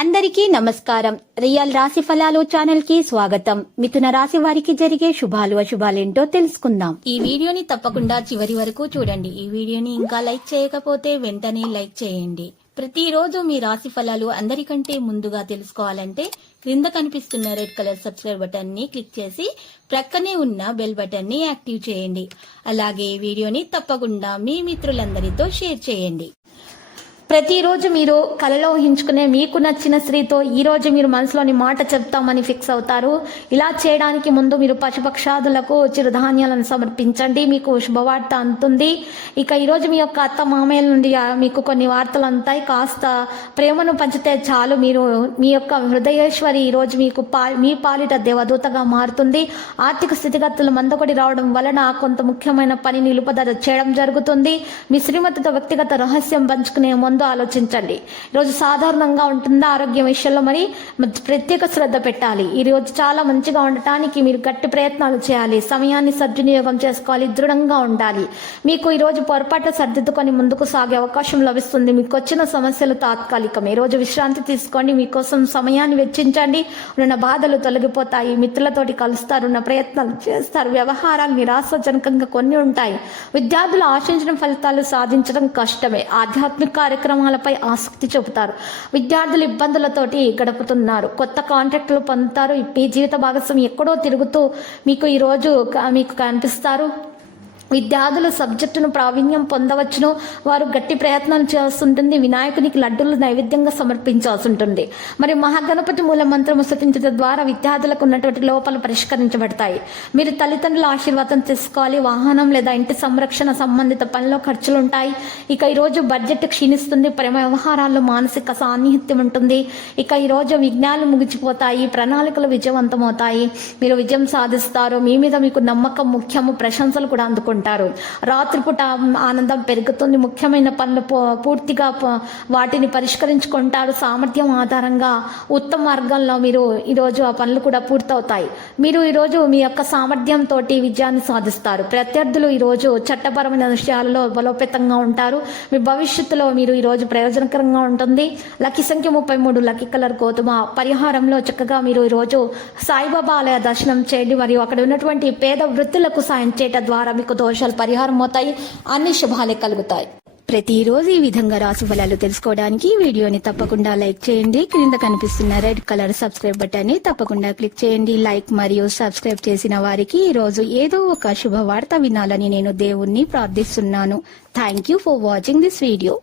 అందరికీ నమస్కారం. రియల్ రాశి ఫలాలు ఛానల్ కి స్వాగతం. మిథున రాశి వారికి జరిగే శుభాలు అశుభాలేంటో తెలుసుకుందాం. ఈ వీడియోని తప్పకుండా చివరి వరకు చూడండి. ఈ వీడియోని ఇంకా లైక్ చేయకపోతే వెంటనే లైక్ చేయండి. ప్రతిరోజు మీ రాశి ఫలాలు అందరికంటే ముందుగా తెలుసుకోవాలంటే క్రింద కనిపిస్తున్న రెడ్ కలర్ సబ్స్క్రైబ్ బటన్ ని క్లిక్ చేసి ప్రక్కనే ఉన్న బెల్ బటన్ ని యాక్టివ్ చేయండి. అలాగే ఈ వీడియోని తప్పకుండా మీ మిత్రులందరితో షేర్ చేయండి. ప్రతిరోజు మీరు కలలో ఊహించుకునే మీకు నచ్చిన స్త్రీతో ఈ రోజు మీరు మనసులోని మాట చెప్తామని ఫిక్స్ అవుతారు. ఇలా చేయడానికి ముందు మీరు పశుపక్షాదులకు చిరుధాన్యాలను సమర్పించండి. మీకు శుభవార్త అందుతుంది. ఇక ఈరోజు మీ యొక్క అత్త మామయ్యల నుండి మీకు కొన్ని వార్తలు అందుతాయి. కాస్త ప్రేమను పంచితే చాలు. మీరు మీ యొక్క హృదయేశ్వరి ఈరోజు మీకు మీ పాలిట దేవదూతగా మారుతుంది. ఆర్థిక స్థితిగతులు మందకొడి రావడం వలన కొంత ముఖ్యమైన పని నిలుపుదల చేయడం జరుగుతుంది. మీ శ్రీమతితో వ్యక్తిగత రహస్యం పంచుకునే ముందు ఆలోచించండి. ఈరోజు సాధారణంగా ఉంటుందా? ఆరోగ్యం విషయంలో మరి ప్రత్యేక శ్రద్ధ పెట్టాలి. ఈ రోజు చాలా మంచిగా ఉండటానికి మీరు గట్టి ప్రయత్నాలు చేయాలి. సమయాన్ని సద్వినియోగం చేసుకోవాలి. దృఢంగా ఉండాలి. మీకు ఈరోజు పొరపాటు సర్దిద్దుకొని ముందుకు సాగే అవకాశం లభిస్తుంది. మీకు వచ్చిన సమస్యలు తాత్కాలికమే. ఈ రోజు విశ్రాంతి తీసుకోండి. మీకోసం సమయాన్ని వెచ్చించండి. ఉన్న బాధలు తొలగిపోతాయి. మిత్రులతోటి కలుస్తారు. ప్రయత్నాలు చేస్తారు. వ్యవహారాలు నిరాశజనకంగా కొన్ని ఉంటాయి. విద్యార్థులు ఆశించిన ఫలితాలు సాధించడం కష్టమే. ఆధ్యాత్మిక కార్యక్రమాలపై ఆసక్తి చూపుతారు. విద్యార్థులు ఇబ్బందులతోటి గడుపుతున్నారు. కొత్త కాంట్రాక్టులు పొందుతారు. మీ జీవిత భాగస్వామి ఎక్కడో తిరుగుతూ మీకు ఈరోజు మీకు కనిపిస్తారు. విద్యార్థులు సబ్జెక్టును ప్రావీణ్యం పొందవచ్చును. వారు గట్టి ప్రయత్నాలు చేస్తుంటుంది. వినాయకునికి లడ్డూలు నైవేద్యంగా సమర్పించాల్సి ఉంటుంది. మరి మహాగణపతి మూల మంత్రము స్తుతించడం ద్వారా విద్యార్థులకు ఉన్నటువంటి లోపాలు పరిష్కరించబడతాయి. మీరు తల్లిదండ్రుల ఆశీర్వాదం తీసుకోవాలి. వాహనం లేదా ఇంటి సంరక్షణ సంబంధిత పనిలో ఖర్చులు ఉంటాయి. ఇక ఈరోజు బడ్జెట్ క్షీణిస్తుంది. ప్రేమ వ్యవహారాల్లో మానసిక సాన్నిహిత్యం ఉంటుంది. ఇక ఈరోజు విఘ్నాలు ముగిచిపోతాయి. ప్రణాళికలు విజయవంతమవుతాయి. మీరు విజయం సాధిస్తారు. మీ మీద మీకు నమ్మకం ముఖ్యము. ప్రశంసలు కూడా అందుకుంటారు. రాత్రిపూట ఆనందం పెరుగుతుంది. ముఖ్యమైన పనులు పూర్తిగా వాటిని పరిష్కరించుకుంటారు. సామర్థ్యం ఆధారంగా ఉత్తమ మార్గంలో మీరు ఈరోజు ఆ పనులు కూడా పూర్తవుతాయి. మీరు ఈరోజు మీ యొక్క సామర్థ్యంతో విజయాన్ని సాధిస్తారు. ప్రత్యర్థులు ఈరోజు చట్టపరమైన విషయాలలో బలోపేతంగా ఉంటారు. మీ భవిష్యత్తులో మీరు ఈరోజు ప్రయోజనకరంగా ఉంటుంది. లక్కీ సంఖ్య 33. లక్కీ కలర్ గోధుమ. పరిహారంలో చక్కగా మీరు ఈరోజు సాయిబాబా ఆలయ దర్శనం చేయండి. మరియు అక్కడ ఉన్నటువంటి పేద వృత్తులకు సాయం చేయడం ద్వారా మీకు దోషాలు పరిహారం అవుతాయి. అన్ని శుభాలే కలుగుతాయి. ప్రతిరోజు ఈ విధంగా రాశి ఫలాలు తెలుసుకోవడానికి వీడియోని తప్పకుండా లైక్ చేయండి. క్రింద కనిపిస్తున్న రెడ్ కలర్ సబ్స్క్రైబ్ బటన్ ని తప్పకుండా క్లిక్ చేయండి. లైక్ మరియు సబ్స్క్రైబ్ చేసిన వారికి ఈ రోజు ఏదో ఒక శుభవార్త వినాలని నేను దేవుణ్ణి ప్రార్థిస్తున్నాను. Thank you for watching this video.